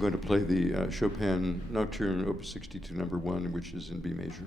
going to play the Chopin Nocturne Op.62 No.1, which is in B major.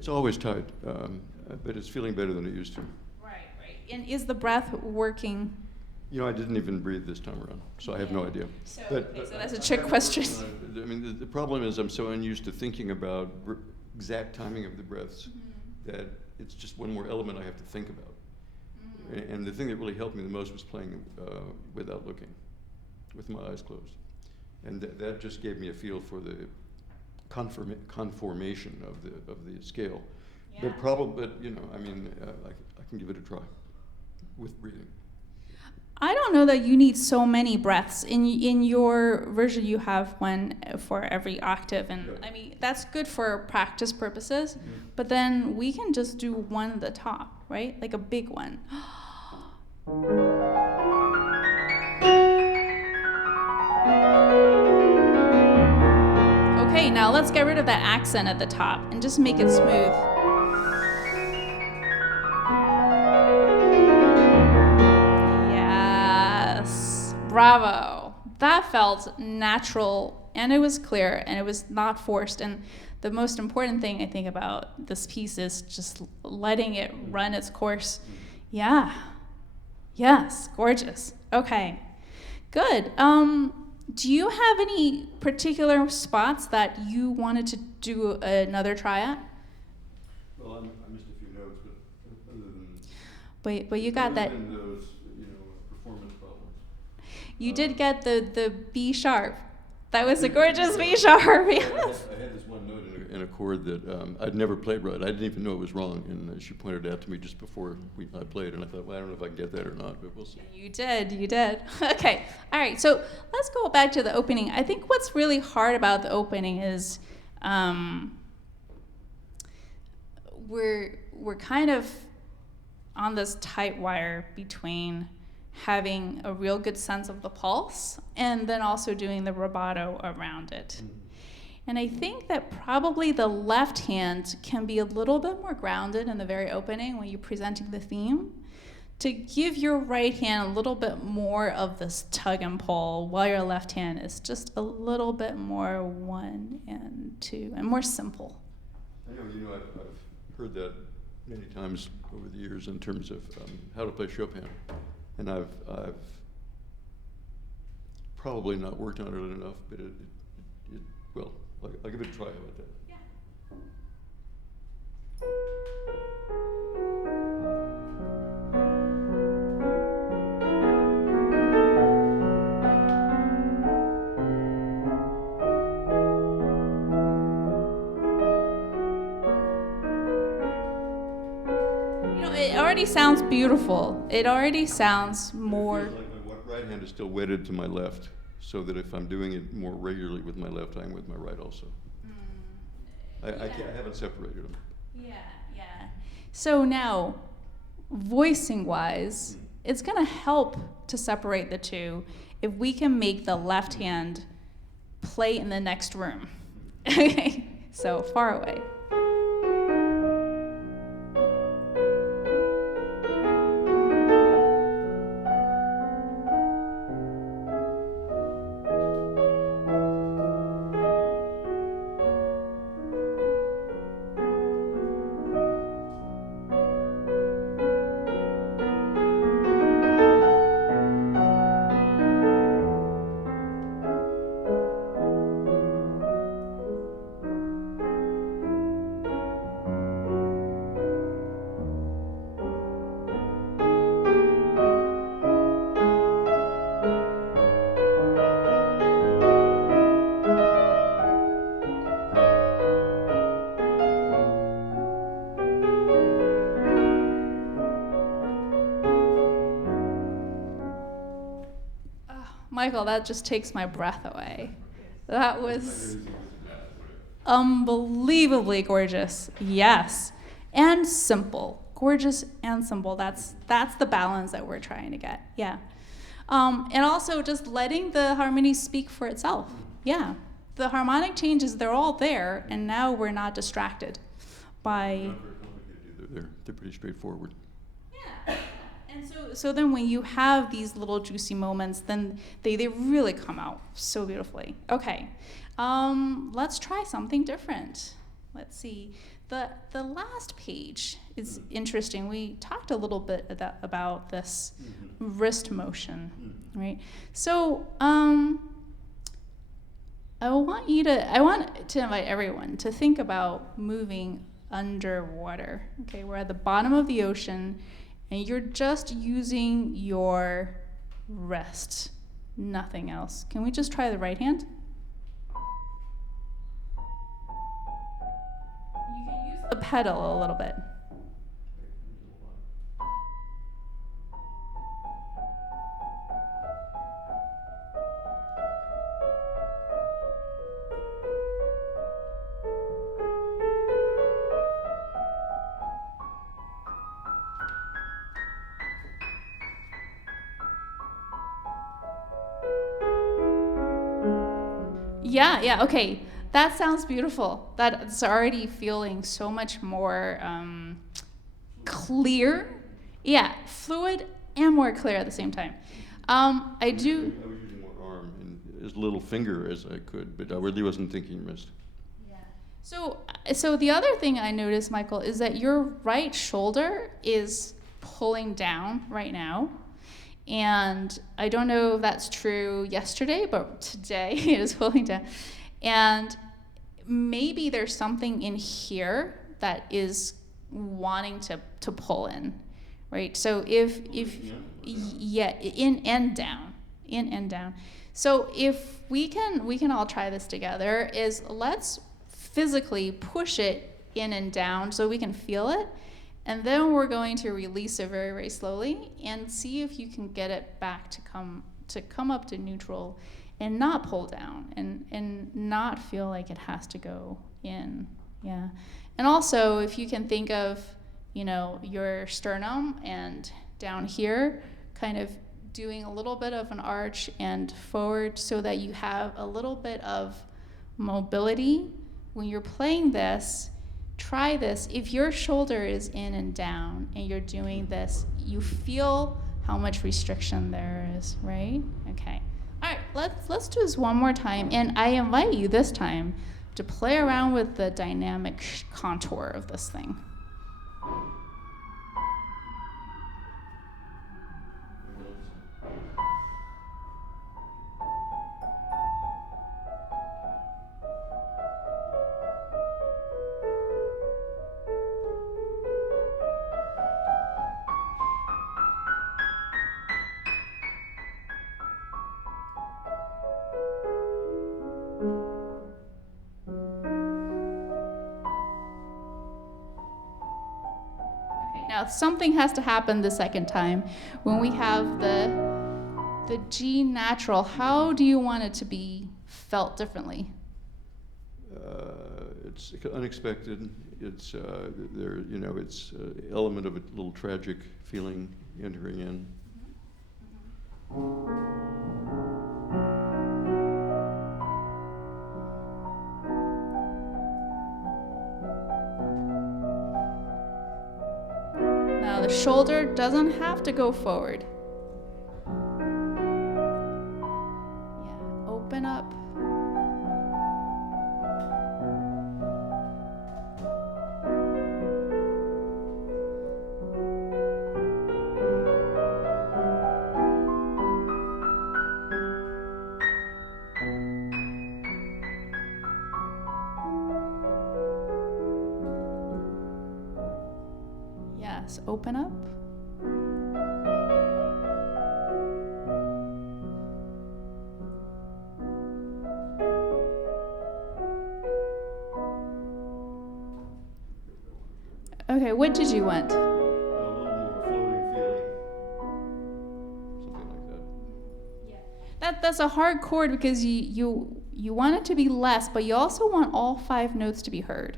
It's always tight, but it's feeling better than it used to. Right, right. And is the breath working? You know, I didn't even breathe this time around, so I have no idea. So, But so that's a trick question. I mean, the problem is I'm so unused to thinking about exact timing of the breaths that it's just one more element I have to think about. And the thing that really helped me the most was playing without looking, with my eyes closed. And that just gave me a feel for the conformation of the scale. Yeah. But you know, I mean, I can give it a try with breathing. I don't know that you need so many breaths. In your version, you have one for every octave, and Yeah. I mean that's good for practice purposes. But then we can just do one at the top, right? Like a big one. Okay, now let's get rid of that accent at the top and just make it smooth. Yes, bravo. That felt natural, and it was clear, and it was not forced. And the most important thing I think about this piece is just letting it run its course. Yeah. Yes, gorgeous. Okay, good. Do you have any particular spots that you wanted to do another try at? Well, I missed a few notes, but other than But you got that. those, you know, performance problems. You did get the B sharp. That was a gorgeous B sharp. I had this one note in a chord that I'd never played right. I didn't even know it was wrong, and she pointed it out to me just before I played, and I thought, well, I don't know if I can get that or not, but we'll see. You did. Okay, all right, so let's go back to the opening. I think what's really hard about the opening is we're kind of on this tight wire between having a real good sense of the pulse and then also doing the rubato around it. And I think that probably the left hand can be a little bit more grounded in the very opening when you're presenting the theme, to give your right hand a little bit more of this tug and pull, while your left hand is just a little bit more 1 and 2 and more simple. I know, you know, I've heard that many times over the years in terms of how to play Chopin, and I've probably not worked on it enough, but well, I'll give it a try. How about that? Yeah. You know, it already sounds beautiful. It already sounds more. It feels like my right hand is still wedded to my left, so that if I'm doing it more regularly with my left, I'm with my right also. I haven't separated them. Yeah. So now, voicing-wise, it's going to help to separate the two if we can make the left hand play in the next room. Okay, so far away. Michael, that just takes my breath away. That was unbelievably gorgeous. Yes. And simple. Gorgeous and simple. That's the balance that we're trying to get. Yeah. And also just letting the harmony speak for itself. Yeah. The harmonic changes, they're all there, and now we're not distracted by... Not very complicated. They're pretty straightforward. Yeah. And so then when you have these little juicy moments, then they really come out so beautifully. Okay, let's try something different. Let's see. The last page is interesting. We talked a little bit about this wrist motion, right? So I want to invite everyone to think about moving underwater. Okay, we're at the bottom of the ocean, and you're just using your wrist, nothing else. Can we just try the right hand? You can use the pedal a little bit. Yeah, okay. That sounds beautiful. That's already feeling so much more clear. Yeah, fluid and more clear at the same time. I was using more arm and as little finger as I could, but I really wasn't thinking wrist. Yeah. So the other thing I noticed, Michael, is that your right shoulder is pulling down right now. And I don't know if that's true yesterday, but today it is pulling down. And maybe there's something in here that is wanting to pull in, right? So if yeah, in and down. So if we can all try this together, is let's physically push it in and down so we can feel it. And then we're going to release it very, very slowly and see if you can get it back to come up to neutral and not pull down and not feel like it has to go in. Yeah. And also, if you can think of, your sternum and down here, kind of doing a little bit of an arch and forward so that you have a little bit of mobility. When you're playing this, try this. If your shoulder is in and down and you're doing this, you feel how much restriction there is, right? Okay. All right, let's do this one more time. And I invite you this time to play around with the dynamic contour of this thing. Now, something has to happen the second time. When we have the G natural, how do you want it to be felt differently? It's unexpected. It's it's an element of a little tragic feeling entering in. Now the shoulder doesn't have to go forward. Yeah, open up. Yes, open up. Okay, what did you want? A little more floating feeling. Something like that. Yeah. That's a hard chord because you want it to be less, but you also want all 5 notes to be heard.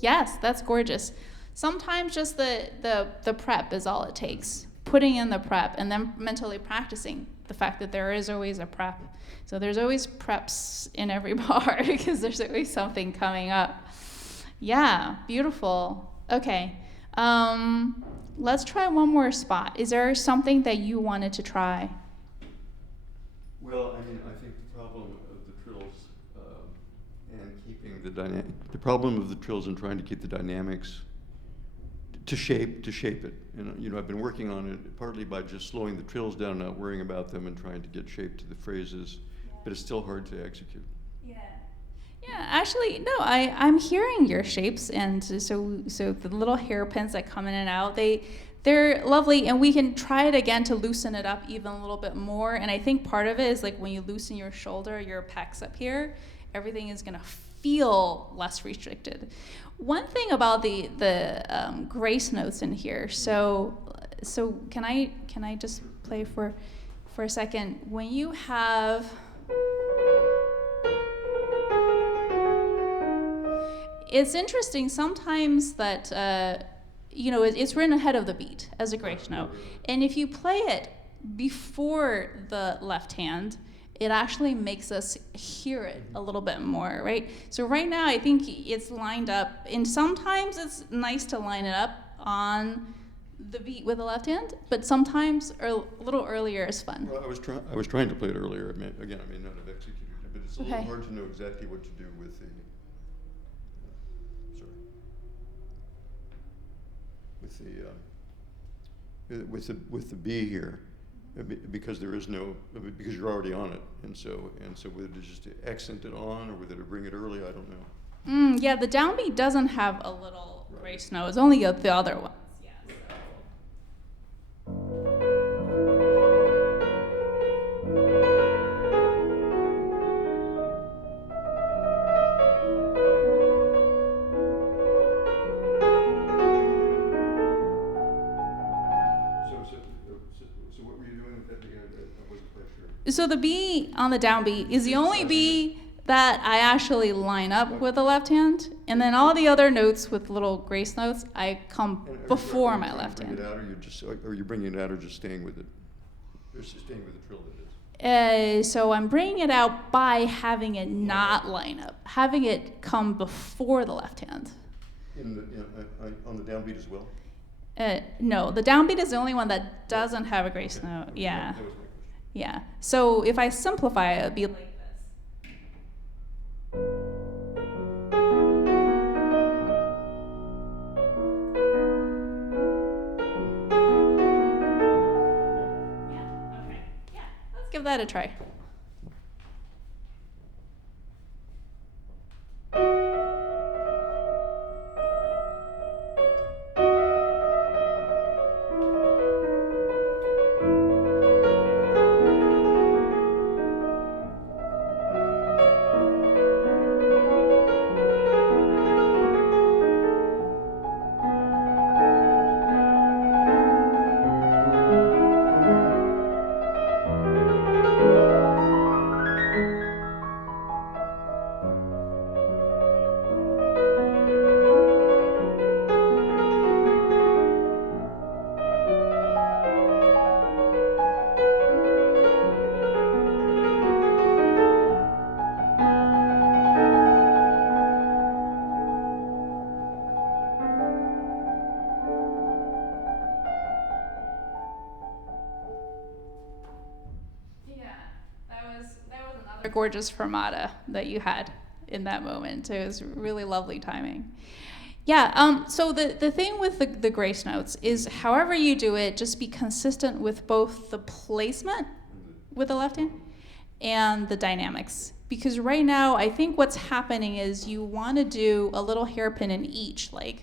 Yes, that's gorgeous. Sometimes just the prep is all it takes. Putting in the prep and then mentally practicing the fact that there is always a prep. So there's always preps in every bar because there's always something coming up. Yeah, beautiful. Okay, let's try one more spot. Is there something that you wanted to try Well, I mean, I think the problem of the trills and keeping the problem of the trills and trying to keep the dynamics to shape it. And you know, I've been working on it partly by just slowing the trills down, not worrying about them, and trying to get shape to the phrases. But it's still hard to execute. Yeah. Yeah, actually, no, I'm hearing your shapes, and so the little hairpins that come in and out, they're lovely, and we can try it again to loosen it up even a little bit more. And I think part of it is like when you loosen your shoulder, your pecs up here, everything is gonna feel less restricted. One thing about the grace notes in here, so can I just play for a second? When you have it's interesting sometimes that it's written ahead of the beat as a grace note, and if you play it before the left hand, it actually makes us hear it a little bit more, right? So right now I think it's lined up, and sometimes it's nice to line it up on the beat with the left hand, but sometimes a little earlier is fun. Well, I was trying to play it earlier. I may not have executed it, but it's a Okay. little hard to know exactly what to do with the. With the B here, because there is no, because you're already on it, and so whether to just accent it on or whether to bring it early, I don't know. Yeah, the downbeat doesn't have a little grace note. It's only the other ones. Yeah. So what were you doing at the end? I wasn't quite sure. So the B on the downbeat is the only B that I actually line up with the left hand, and then all the other notes with little grace notes, I come before my left hand. Are you bringing it out or just staying with it? Or just staying with the trill that is? So I'm bringing it out by having it not line up, having it come before the left hand. On the downbeat as well? No, the downbeat is the only one that doesn't have a grace note. Yeah. That was my question. Yeah. So if I simplify it, it would be like this. Yeah, okay. Yeah, let's give that a try. Gorgeous fermata that you had in that moment. It was really lovely timing. Yeah, so the thing with the grace notes is however you do it, just be consistent with both the placement with the left hand and the dynamics. Because right now, I think what's happening is you want to do a little hairpin in each, like,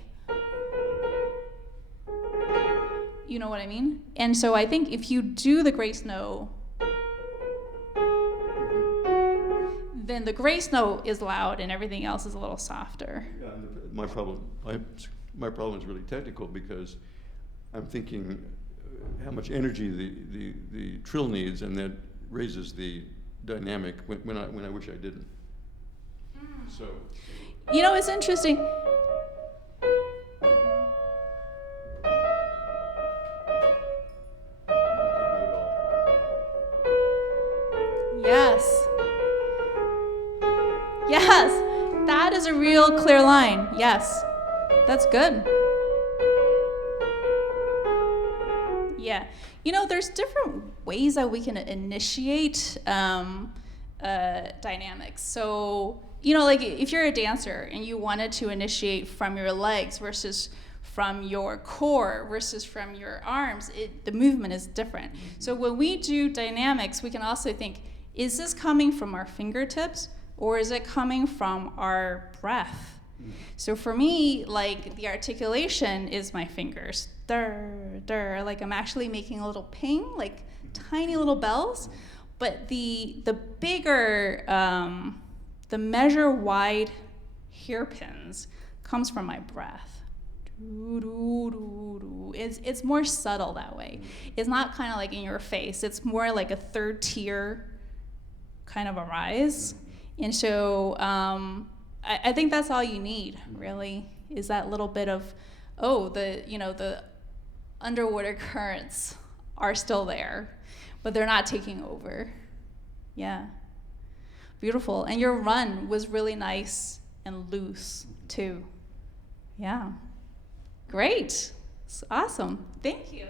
you know what I mean? And so I think if you do the grace note, then the grace note is loud and everything else is a little softer. Yeah, my problem is really technical because I'm thinking how much energy the trill needs, and that raises the dynamic when I wish I didn't. So. You know, it's interesting. Yes. Yes, that is a real clear line. Yes, that's good. Yeah. You know, there's different ways that we can initiate dynamics. So, you know, like if you're a dancer and you wanted to initiate from your legs versus from your core versus from your arms, the movement is different. So when we do dynamics, we can also think, is this coming from our fingertips or is it coming from our breath? So for me, like the articulation is my fingers. Dur, dur, like I'm actually making a little ping, like tiny little bells. But the bigger, the measure wide hairpins comes from my breath. Doo, doo, doo, doo. It's more subtle that way. It's not kind of like in your face. It's more like a third tier kind of a rise. And so I think that's all you need, really, is that little bit of, the underwater currents are still there, but they're not taking over. Yeah. Beautiful. And your run was really nice and loose, too. Yeah. Great. It's awesome. Thank you.